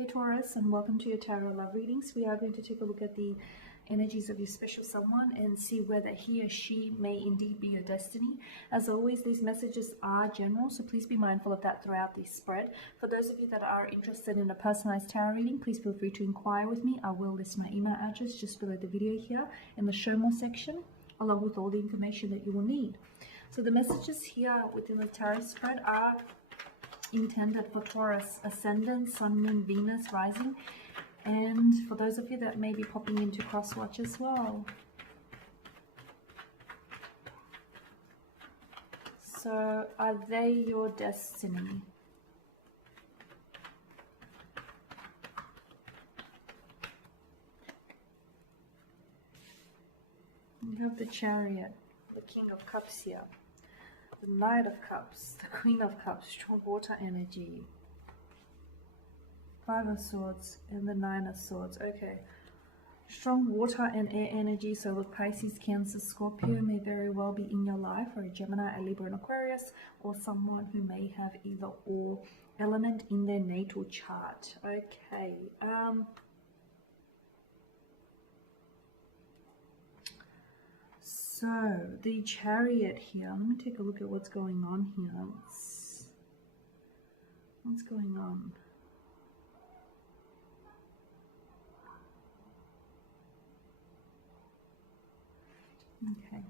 Hey Taurus, and welcome to your Tarot Love Readings. We are going to take a look at the energies of your special someone and see whether he or she may indeed be your destiny. As always, these messages are general, so please be mindful of that throughout the spread. For those of you that are interested in a personalized tarot reading, please feel free to inquire with me. I will list my email address just below the video here in the show more section, along with all the information that you will need. So the messages here within the tarot spread are intended for Taurus ascendant, Sun, Moon, Venus, rising, and for those of you that may be popping into crosswatch as well. So, are they your destiny? You have the Chariot, the King of Cups here, the Knight of Cups, the Queen of Cups, strong water energy, Five of Swords, and the Nine of Swords. Okay, strong water and air energy. So look, Pisces, Cancer, Scorpio may very well be in your life, or a Gemini, a Libra, and Aquarius, or someone who may have either or element in their natal chart. Okay, so the Chariot here, let me take a look at what's going on here. What's going on? Okay.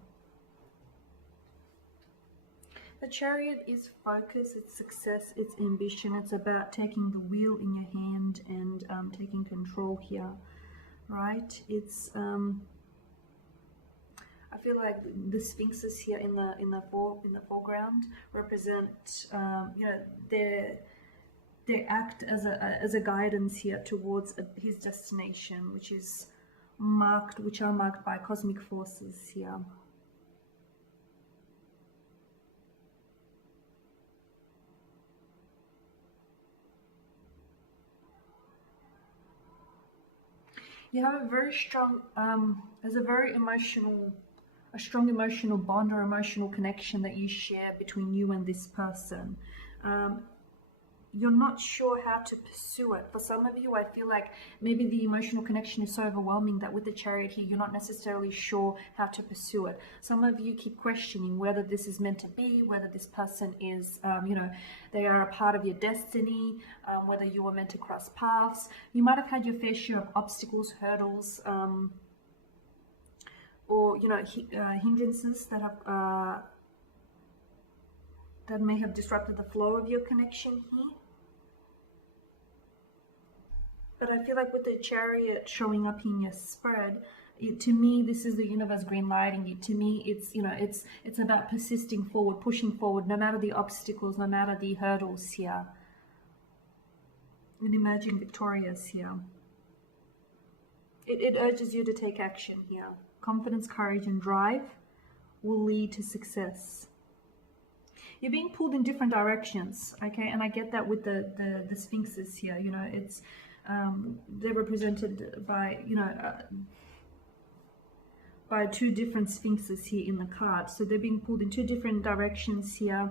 The Chariot is focus, it's success, it's ambition. It's about taking the wheel in your hand and taking control here, right? It's I feel like the sphinxes here in the foreground represent you know, they act as a guidance here towards his destination, which are marked by cosmic forces here. You have a very strong a strong emotional bond or emotional connection that you share between you and this person. You're not sure how to pursue it. For some of you, I feel like maybe the emotional connection is so overwhelming that with the Chariot here, you're not necessarily sure how to pursue it. Some of you keep questioning whether this is meant to be, whether this person is, you know, they are a part of your destiny, whether you were meant to cross paths. You might have had your fair share of obstacles, hurdles, or, you know, hindrances that have that may have disrupted the flow of your connection here. But I feel like with the Chariot showing up in your spread, to me, this is the universe green lighting it. To me, it's, you know, it's about persisting forward, pushing forward, no matter the obstacles, no matter the hurdles here, and emerging victorious here. It urges you to take action here. Confidence, courage, and drive will lead to success. You're being pulled in different directions, okay? And I get that with the sphinxes here. You know, it's they're represented by, you know, by two different sphinxes here in the card. So they're being pulled in two different directions here.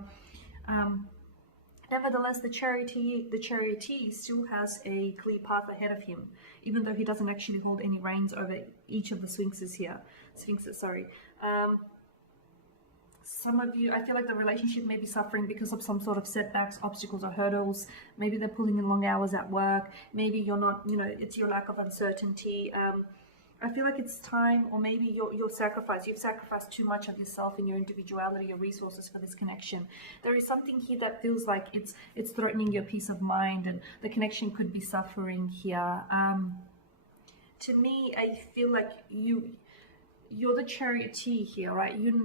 Nevertheless, the chariotee still has a clear path ahead of him, even though he doesn't actually hold any reins over each of the sphinxes here. Some of you, I feel like the relationship may be suffering because of some sort of setbacks, obstacles, or hurdles. Maybe they're pulling in long hours at work. Maybe you're not, you know, it's your lack of uncertainty. I feel like it's time, or maybe you've sacrificed too much of yourself and your individuality, your resources for this connection. There is something here that feels like it's threatening your peace of mind, and the connection could be suffering here. To me, I feel like you're the chariotee here, right? You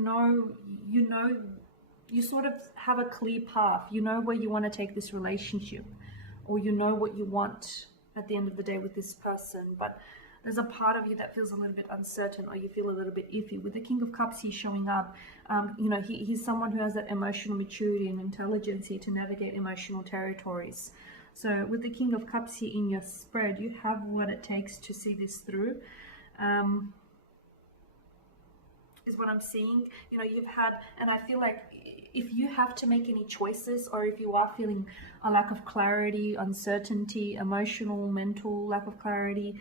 sort of have a clear path. You know where you want to take this relationship, or you know what you want at the end of the day with this person, but there's a part of you that feels a little bit uncertain, or you feel a little bit iffy. With the King of Cups here showing up, you know, he's someone who has that emotional maturity and intelligence here to navigate emotional territories. So with the King of Cups here in your spread, you have what it takes to see this through. is what I'm seeing. You know, you've had, and I feel like if you have to make any choices, or if you are feeling a lack of clarity, uncertainty, emotional, mental lack of clarity,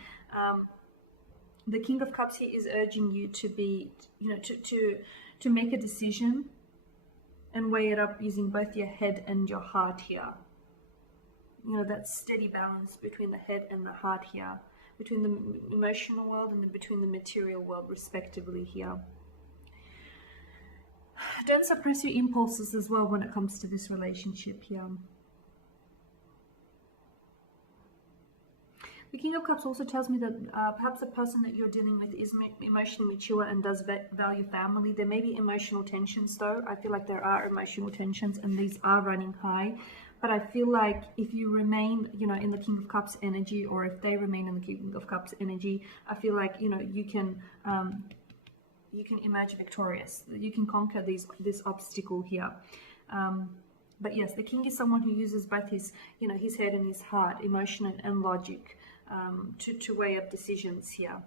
the King of Cups here is urging you to be, you know, to make a decision and weigh it up using both your head and your heart here. You know, that steady balance between the head and the heart here, between the emotional world and between the material world, respectively here. Don't suppress your impulses as well when it comes to this relationship here. The King of Cups also tells me that perhaps the person that you're dealing with is emotionally mature and does value family. There may be emotional tensions though. I feel like there are emotional tensions and these are running high. But I feel like if you remain, you know, in the King of Cups energy, or if they remain in the King of Cups energy, I feel like, you know, you can emerge victorious. You can conquer this obstacle here. But yes, the King is someone who uses both his, you know, his head and his heart, emotion and logic, to weigh up decisions here.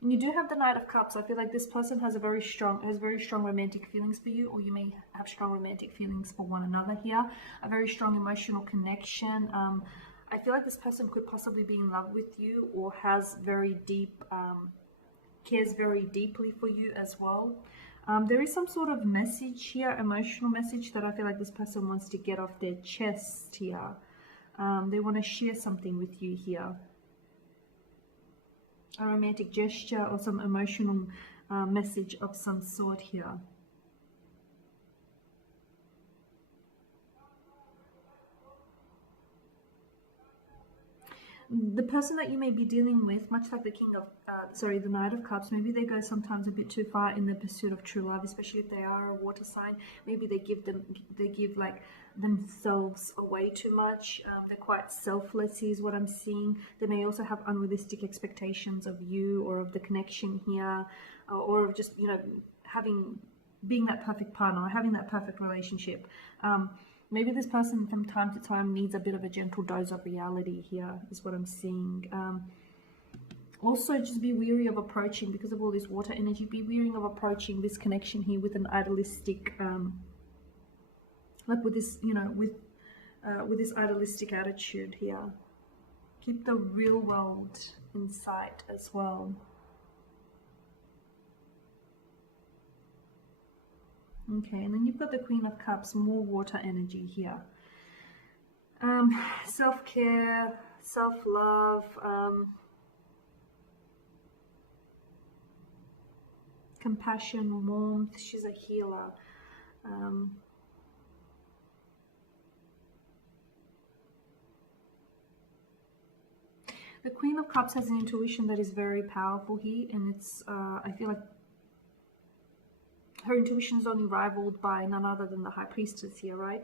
And you do have the Knight of Cups. I feel like this person has very strong romantic feelings for you, or you may have strong romantic feelings for one another here. A very strong emotional connection. I feel like this person could possibly be in love with you, or has very deep, cares very deeply for you as well. There is some sort of message here, emotional message, that I feel like this person wants to get off their chest here. They want to share something with you here. A romantic gesture or some emotional message of some sort here. The person that you may be dealing with, much like the the Knight of Cups, maybe they go sometimes a bit too far in the pursuit of true love, especially if they are a water sign. Maybe they give like themselves away too much. They're quite selfless is what I'm seeing. They may also have unrealistic expectations of you, or of the connection here, or of just, you know, being that perfect partner, or having that perfect relationship. Maybe this person from time to time needs a bit of a gentle dose of reality here, is what I'm seeing. Also, just be wary of approaching, because of all this water energy, be wary of approaching this connection here with an idealistic, like with this, you know, with this idealistic attitude here. Keep the real world in sight as well. Okay, and then you've got the Queen of Cups, more water energy here. Self-care, self-love, compassion, warmth. She's a healer. The Queen of Cups has an intuition that is very powerful here, and it's, I feel like her intuition is only rivaled by none other than the High Priestess here, right?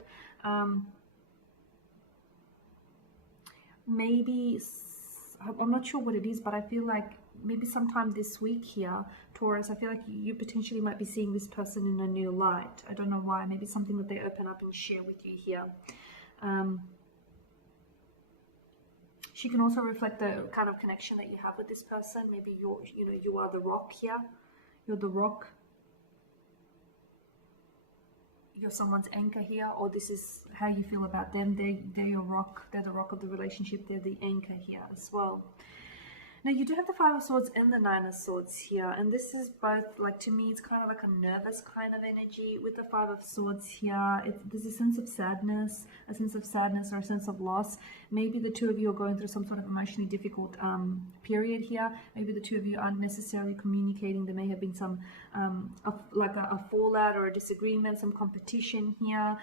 Maybe, I'm not sure what it is, but I feel like maybe sometime this week here, Taurus, I feel like you potentially might be seeing this person in a new light. I don't know why. Maybe something that they open up and share with you here. She can also reflect the kind of connection that you have with this person. Maybe you are the rock here. You're the rock. You're someone's anchor here, or this is how you feel about them. They're your rock. They're the rock of the relationship. They're the anchor here as well. Now you do have the Five of Swords and the Nine of Swords here, and this is both, like, to me it's kind of like a nervous kind of energy with the Five of Swords here. There's a sense of sadness, or a sense of loss. Maybe the two of you are going through some sort of emotionally difficult period here. Maybe the two of you aren't necessarily communicating. There may have been some like a fallout or a disagreement, some competition here.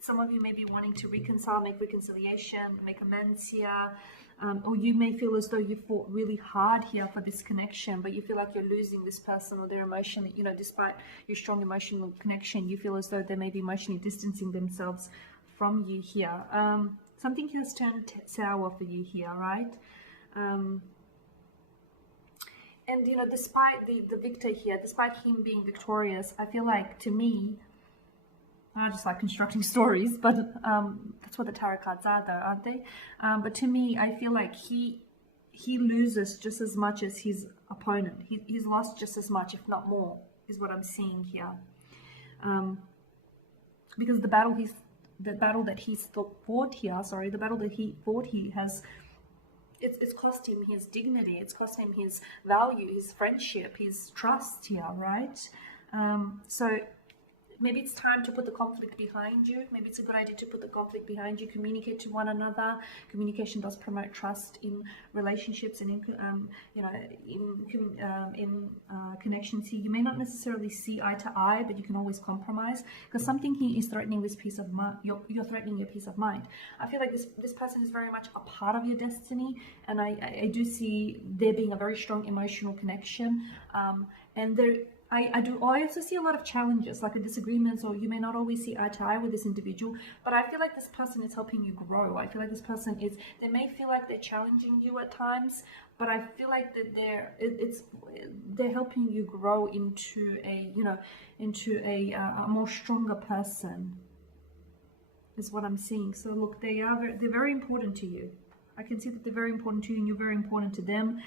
Some of you may be wanting to reconcile, make reconciliation, make amends here. Or you may feel as though you fought really hard here for this connection, but you feel like you're losing this person, or their emotion, you know, despite your strong emotional connection, you feel as though they may be emotionally distancing themselves from you here. Something has turned sour for you here, right? And, you know, despite the victor here, despite him being victorious, I feel like, to me, I just like constructing stories, but that's what the tarot cards are, though, aren't they? But to me, I feel like he loses just as much as his opponent. He's lost just as much, if not more, is what I'm seeing here. Because the battle that he's fought here, sorry, the battle that he fought, he has, it's cost him his dignity, it's cost him his value, his friendship, his trust here, right? So maybe it's time to put the conflict behind you. Maybe it's a good idea to put the conflict behind you. Communicate to one another. Communication does promote trust in relationships and in connections here. You may not necessarily see eye to eye, but you can always compromise, because something here is threatening this peace of mind. You're threatening your peace of mind. I feel like this person is very much a part of your destiny, and I do see there being a very strong emotional connection, and there. I also see a lot of challenges, like a disagreements, or you may not always see eye to eye with this individual, but I feel like this person is helping you grow. I feel like this person they may feel like they're challenging you at times, but I feel like that they're helping you grow into a more stronger person, is what I'm seeing. So look, they're very important to you. I can see that they're very important to you, and you're very important to them.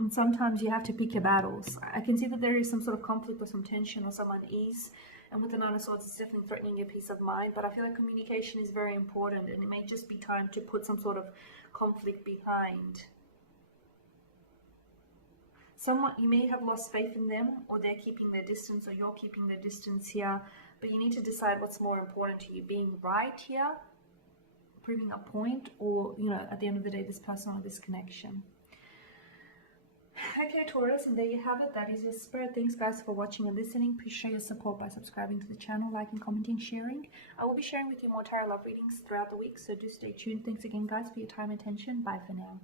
And sometimes you have to pick your battles. I can see that there is some sort of conflict or some tension or some unease. And with the Nine of Swords, it's definitely threatening your peace of mind. But I feel like communication is very important, and it may just be time to put some sort of conflict behind. Someone, you may have lost faith in them, or they're keeping their distance, or you're keeping their distance here. But you need to decide what's more important to you, being right here, proving a point, or, at the end of the day, this person or this connection. Okay, Taurus, and there you have it. That is your spirit. Thanks, guys, for watching and listening. Please show your support by subscribing to the channel, liking, commenting, sharing. I will be sharing with you more tarot love readings throughout the week, so do stay tuned. Thanks again, guys, for your time and attention. Bye for now.